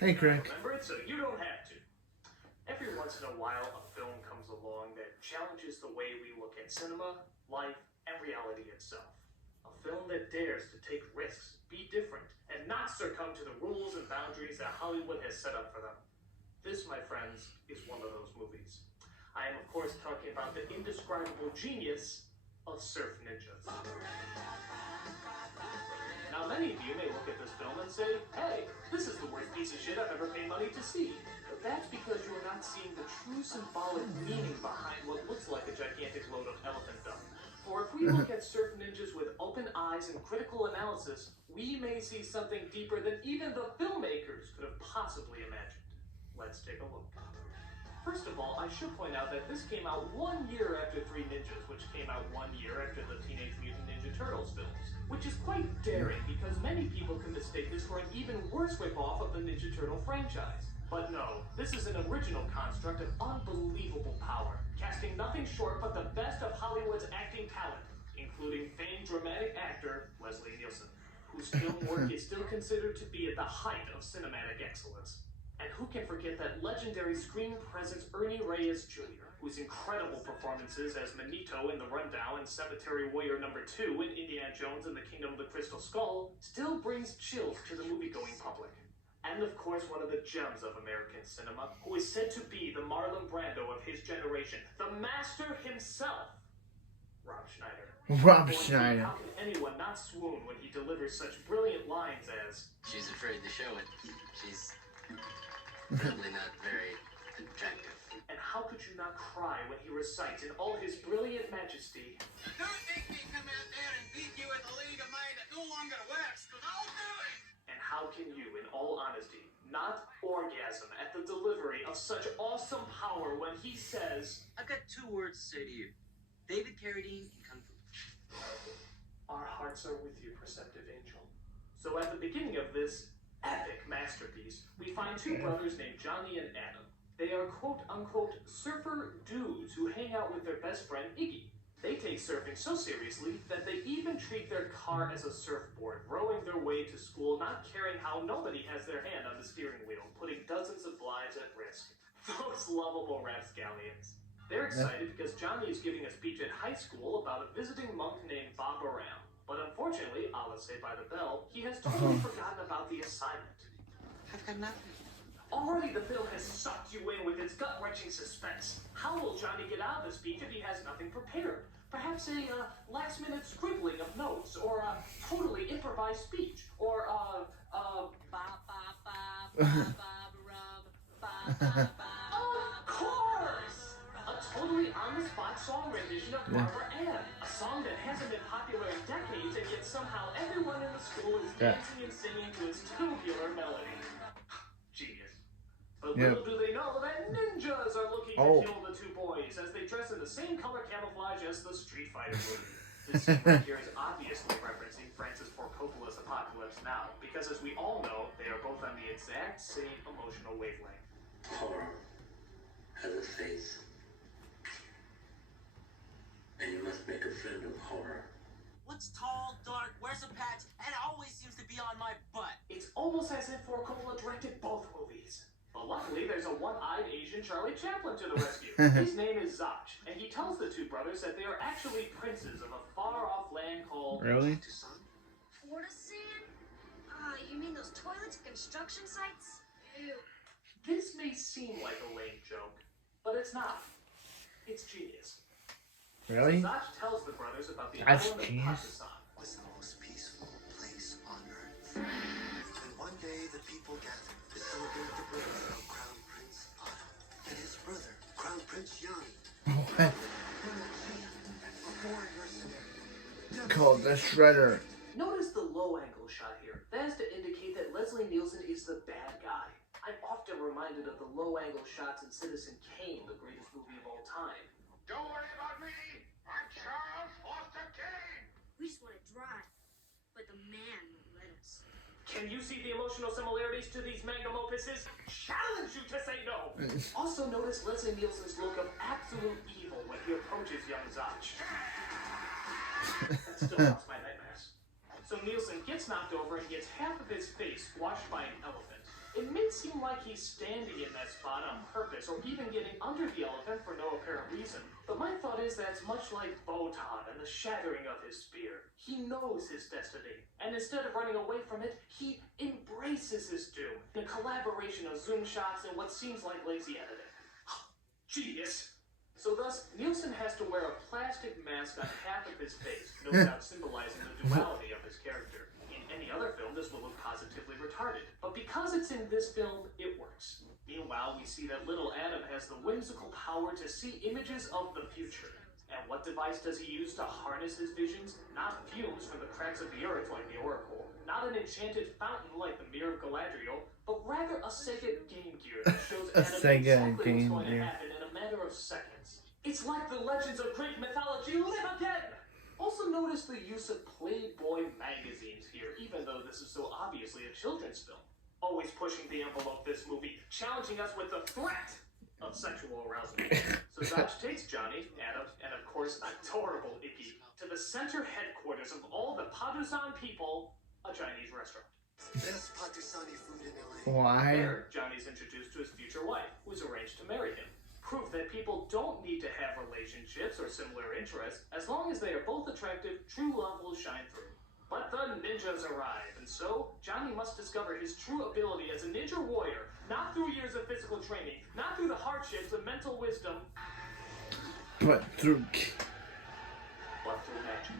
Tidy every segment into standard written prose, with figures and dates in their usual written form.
Hey, may not Craig. remember it, so you don't have to. Every once in a while, a film comes along that challenges the way we look at cinema, life, and reality itself. A film that dares to take risks, be different, and not succumb to the rules and boundaries that Hollywood has set up for them. This, my friends, is one of those movies. I am, of course, talking about the indescribable genius of Surf Ninjas. Now, many of you may look at this film and say, hey, this is the worst piece of shit I've ever paid money to see. But that's because you are not seeing the true symbolic meaning behind what looks like a gigantic load of elephant dung. For if we look at Surf Ninjas with open eyes and critical analysis, we may see something deeper than even the filmmakers could have possibly imagined. Let's take a look. First of all, I should point out that this came out 1 year after Three Ninjas, which came out 1 year after the Teenage Mutant Ninja Turtles films, which is quite daring because many people can mistake this for an even worse ripoff of the Ninja Turtle franchise. But no, this is an original construct of unbelievable power, casting nothing short but the best of Hollywood's acting talent, including famed dramatic actor Leslie Nielsen, whose film work is still considered to be at the height of cinematic excellence. And who can forget that legendary screen presence Ernie Reyes Jr., whose incredible performances as Manito in The Rundown and Cemetery Warrior Number 2 in Indiana Jones and the Kingdom of the Crystal Skull still brings chills to the movie-going public. And of course, one of the gems of American cinema, who is said to be the Marlon Brando of his generation, the master himself, Rob Schneider. Rob Boy, Schneider. how can anyone not swoon when he delivers such brilliant lines as, She's afraid to show it. She's probably not very attractive. and how could you not cry when he recites in all his brilliant majesty, Don't make me come out there and beat you with a league of mine that no longer works, because I'll do it! and how can you, in all honesty, not orgasm at the delivery of such awesome power when he says, I've got 2 words to say to you. David Carradine and Kung Fu. our hearts are with you, perceptive angel. So at the beginning of this epic masterpiece, we find 2 brothers named Johnny and Adam. They are quote-unquote surfer dudes who hang out with their best friend Iggy. They take surfing so seriously that they even treat their car as a surfboard, rowing their way to school, not caring how nobody has their hand on the steering wheel, putting dozens of lives at risk. Those lovable rapscallions. They're excited because Johnny is giving a speech at high school about a visiting monk named Bob Aram. But unfortunately, a la Saved by the Bell, he has totally forgotten about the assignment. I've got nothing. Already the film has sucked you in with its gut-wrenching suspense. How will Johnny get out of the speech if he has nothing prepared? Perhaps a last-minute scribbling of notes, or a totally improvised speech, or of course! A totally on-the-spot song rendition of Barbara Ann, a song that hasn't been popular in decades, and yet somehow everyone in the school is dancing and singing to its tubular melody. Genius. But little do they know that ninjas are looking to kill the 2 boys as they dress in the same color camouflage as the Street Fighter movie. This scene right here is obviously referencing Francis Ford Coppola's Apocalypse Now, because as we all know, they are both on the exact same emotional wavelength. Horror has a face. And you must make a friend of horror. What's tall, dark, wears a patch, and always seems to be on my butt? It's almost as if Ford Coppola directed both movies. But luckily, there's a one-eyed Asian Charlie Chaplin to the rescue. His name is Zach, and he tells the 2 brothers that they are actually princes of a far-off land called... Really? Fortisan? You mean those toilets at construction sites? Ew. This may seem like a lame joke, but it's not. It's genius. Really? Zach tells the brothers about the That's island of genius. Pakistan. Was the most peaceful place on earth. And one day the people gathered to celebrate the birth of Crown Prince Otto and his brother, Crown Prince Yanni. What? A foreign mercenary. Called the Shredder. Notice the low-angle shot here. That is to indicate that Leslie Nielsen is the bad guy. I'm often reminded of the low-angle shots in Citizen Kane, the greatest movie of all time. Don't worry about me! I'm Charles Foster Kane! We just want to drive, but the man won't let us. Can you see the emotional similarities to these magnum opuses? Challenge you to say no! Also notice Leslie Nielsen's look of absolute evil when he approaches young Zach. That still haunts my nightmares. So Nielsen gets knocked over and gets half of his face squashed by an elephant. It may seem seem like he's standing in that spot on purpose or even getting under the elephant for no apparent reason. But my thought is that's much like Wotan and the shattering of his spear. He knows his destiny, and instead of running away from it, he embraces his doom in a collaboration of zoom shots and what seems like lazy editing. Genius! So thus, Nielsen has to wear a plastic mask on half of his face, no doubt symbolizing the duality of his character. In any other film, this would look positively retarded. But because it's in this film, it works. Meanwhile, we see that little Adam has the whimsical power to see images of the future. And what device does he use to harness his visions? Not fumes from the cracks of the earth like the Oracle, not an enchanted fountain like the Mirror of Galadriel, but rather a Sega Game Gear that shows A Adam Sega exactly Game what's going Gear. to happen in a matter of seconds. It's like the legends of Greek mythology live again! Also notice the use of Playboy magazines here, even though this is so obviously a children's film. Always pushing the envelope, this movie, challenging us with the threat of sexual arousal. So Zach takes Johnny, Adam, and of course adorable Iggy, to the center headquarters of all the Padusan people, a Chinese restaurant. Best Pakistani food in LA. Why? There, Johnny's introduced to his future wife, who's arranged to marry him. Proof that people don't need to have relationships or similar interests. As long as they are both attractive, true love will shine through. But the ninjas arrive, and so Johnny must discover his true ability as a ninja warrior, not through years of physical training, not through the hardships of mental wisdom, But through. but through magic.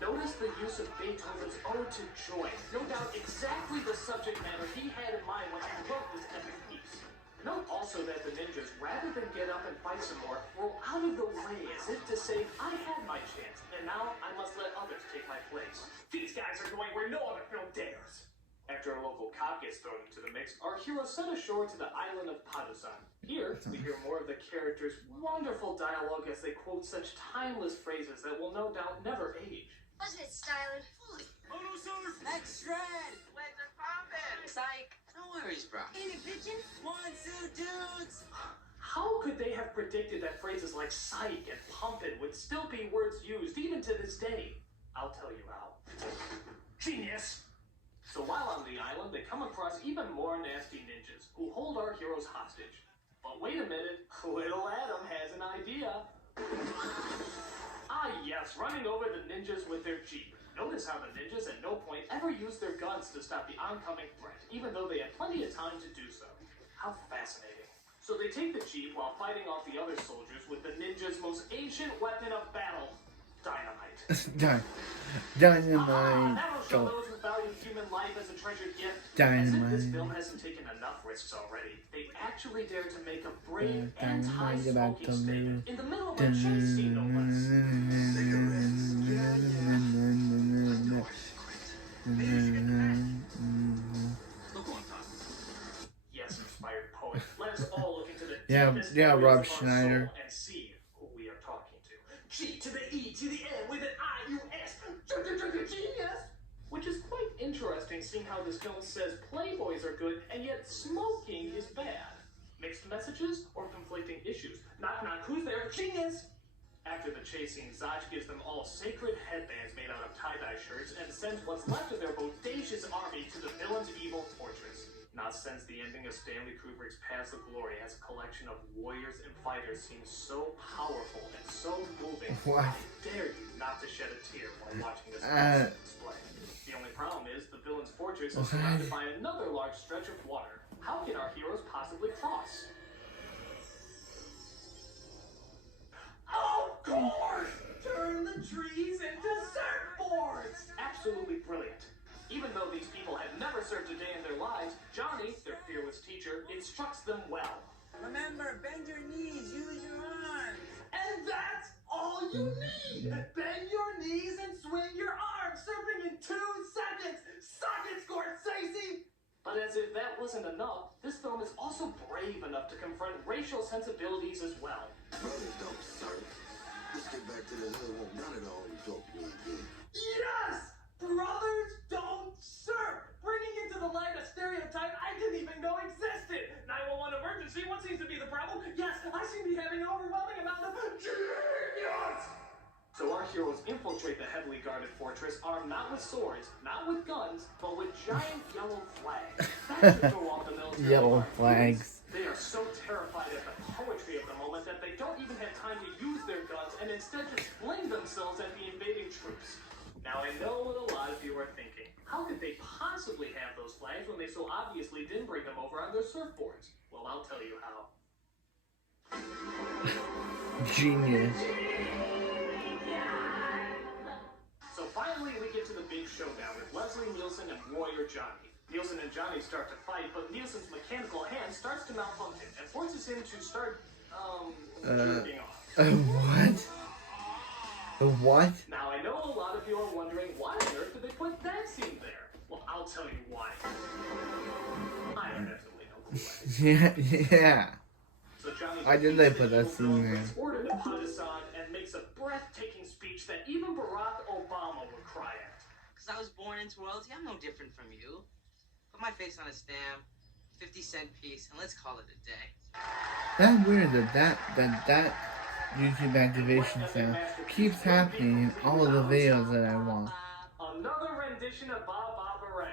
Notice the use of Beethoven's Ode to Joy. No doubt exactly the subject matter he had in mind when he wrote this epic piece. Note also that the ninjas, rather than get up and fight some more, roll out of the way as if to say, I had my chance, and now I must let others take my place. These guys are going where no other film dares. After a local cop gets thrown into the mix, our heroes set ashore to the island of Padusan. Here, we hear more of the characters' wonderful dialogue as they quote such timeless phrases that will no doubt never age. Wasn't it styling? Next shred! Legs are pumping! Psych! No worries, bro. Ain't it bitchin'? One, two, dudes! How could they have predicted that phrases like psych and pumpin' would still be words used even to this day? I'll tell you how. Genius! So while on the island, they come across even more nasty ninjas who hold our heroes hostage. But wait a minute, little Adam has an idea. Ah yes, running over the ninjas with their jeep. Notice how the ninjas at no point ever use their guns to stop the oncoming threat, even though they had plenty of time to do so. How fascinating. So they take the jeep while fighting off the other soldiers with the ninjas' most ancient weapon of battle, dynamite. Dynamite. That'll show Go. those who value human life as a treasured gift. As if this Dynamite. film hasn't taken enough risks already, they actually dare to make a brave Dynamite about anti-smoking to statement move. in the middle of a chase scene, no less. Look on top. Yes, inspired poet. Let us all look into the Yeah, deepest yeah, areas Rob of our Schneider. soul and see who we are talking to. G to the E to the N with an I-U-S. Genius! Which is quite interesting, seeing how this film says playboys are good and yet smoking is bad. Mixed messages or conflicting issues? Knock knock, who's there? Genius! After the chase scene, Zach gives them all sacred headbands made out of tie-dye shirts and sends what's left of their bodacious army to the villain's evil fortress. Not since the ending of Stanley Kubrick's Paths of Glory has a collection of warriors and fighters seemed so powerful and so moving. What? I dare you not to shed a tear while watching this massive display. The only problem is the villain's fortress is surrounded by another large stretch of water. How can our heroes possibly cross? Of course! Turn the trees into surfboards! Absolutely brilliant. Even though these people have never surfed a day in their lives, Johnny, their fearless teacher, instructs them well. Remember, bend your knees, use your arms! And that's all you need! Bend your knees and swing your arms, surfing in 2 seconds! Suck it, Scorsese! But as if that wasn't enough, this film is also brave enough to confront racial sensibilities as well. Brothers don't surf. Let's get back to the hood. Won't none of the homies talk really good. Yes! Brothers don't surf! Bringing into the light a stereotype I didn't even know existed! 911 emergency, what seems to be the problem? Yes, I seem to be having an overwhelming amount of genius! So our heroes infiltrate the heavily guarded fortress, armed not with swords, not with guns, but with giant yellow flags. That should throw off the Yellow flags. They are so terrified at the poetry of the moment that they don't even have time to use their guns and instead just fling themselves at the invading troops. Now I know what a lot of you are thinking. How could they possibly have those flags when they so obviously didn't bring them over on their surfboards? Well, I'll tell you how. Genius. So finally we get to the big showdown with Leslie Nielsen and Warrior Johnny. Nielsen and Johnny start to fight, but Nielsen's mechanical hand starts to malfunction and forces him to start, jerking off. What? What? Now I know a lot of you are wondering why on earth did they put that scene there? Well, I'll tell you why. I have absolutely no clue. Yeah. So Johnny Why did they put that defeats scene there? Gets ordered to Pakistan and makes a breathtaking speech that even Barack Obama would cry at. Because I was born into royalty, I'm no different from you. Put my face on a stamp, 50-cent piece, and let's call it a day. That's weird that YouTube activation sound keeps happening in all of the videos that I want. Another rendition of Bob Ran,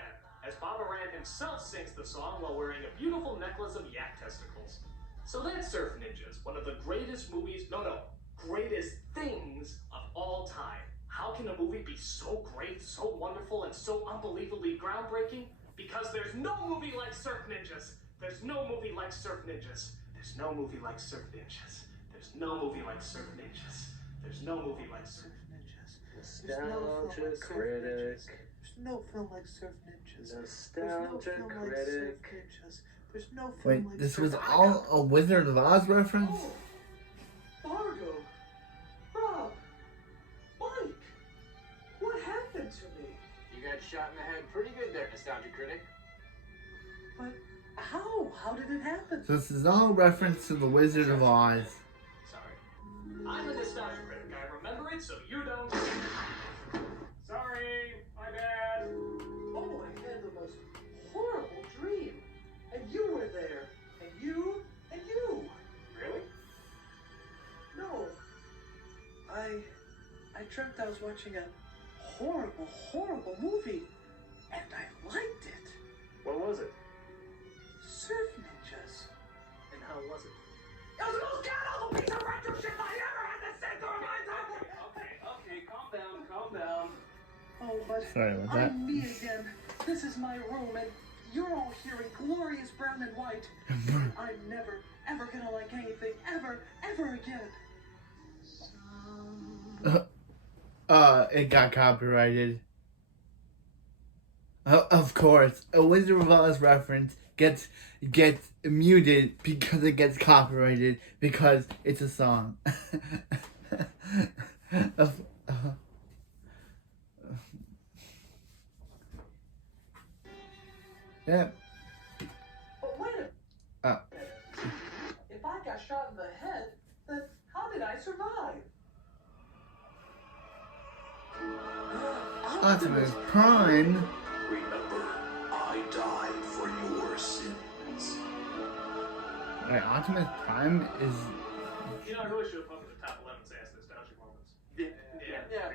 as Bob Ran himself sings the song while wearing a beautiful necklace of yak testicles. So that's Surf Ninjas, one of the greatest movies, greatest things of all time. How can a movie be so great, so wonderful, and so unbelievably groundbreaking? Because there's no movie like Surf Ninjas. There's no movie like Surf Ninjas. There's no movie like Surf Ninjas. There's no movie like Surf Ninjas. There's no movie like Surf Ninjas. Nostalgia critic. There's no film like Surf Ninjas. Nostalgia critic. There's no film Wait, like this Surf was all a Wizard of Oz reference? Fargo! Rob! Mike! What happened to me? You got shot in the head pretty good there, Nostalgia critic. But how? How did it happen? So this is all a reference to the Wizard of Oz. Sorry. I'm a nostalgia critic. I remember it, so you don't. Sorry, my bad. Oh, I had the most horrible dream. And you were there. And you. And you. Really? No. I dreamt I was watching a horrible, horrible movie. And I liked it. What was it? Surf Ninjas. And how was it? It was the most god-awful piece of retro shit I ever had to sit through in my time! Okay, calm down. Oh, but Sorry about that. I'm me again. This is my room, and you're all hearing glorious brown and white. I'm never, ever gonna like anything, ever, ever again. It got copyrighted. Of course, a Wizard of Oz reference gets muted because it gets copyrighted because it's a song. Yeah. But wait a minute. If I got shot in the head, then how did I survive? Optimus Prime. Remember, I died for your sins. Wait, Optimus Prime is. You know, I really should have put in the top 11 sass nostalgic moments. Yeah.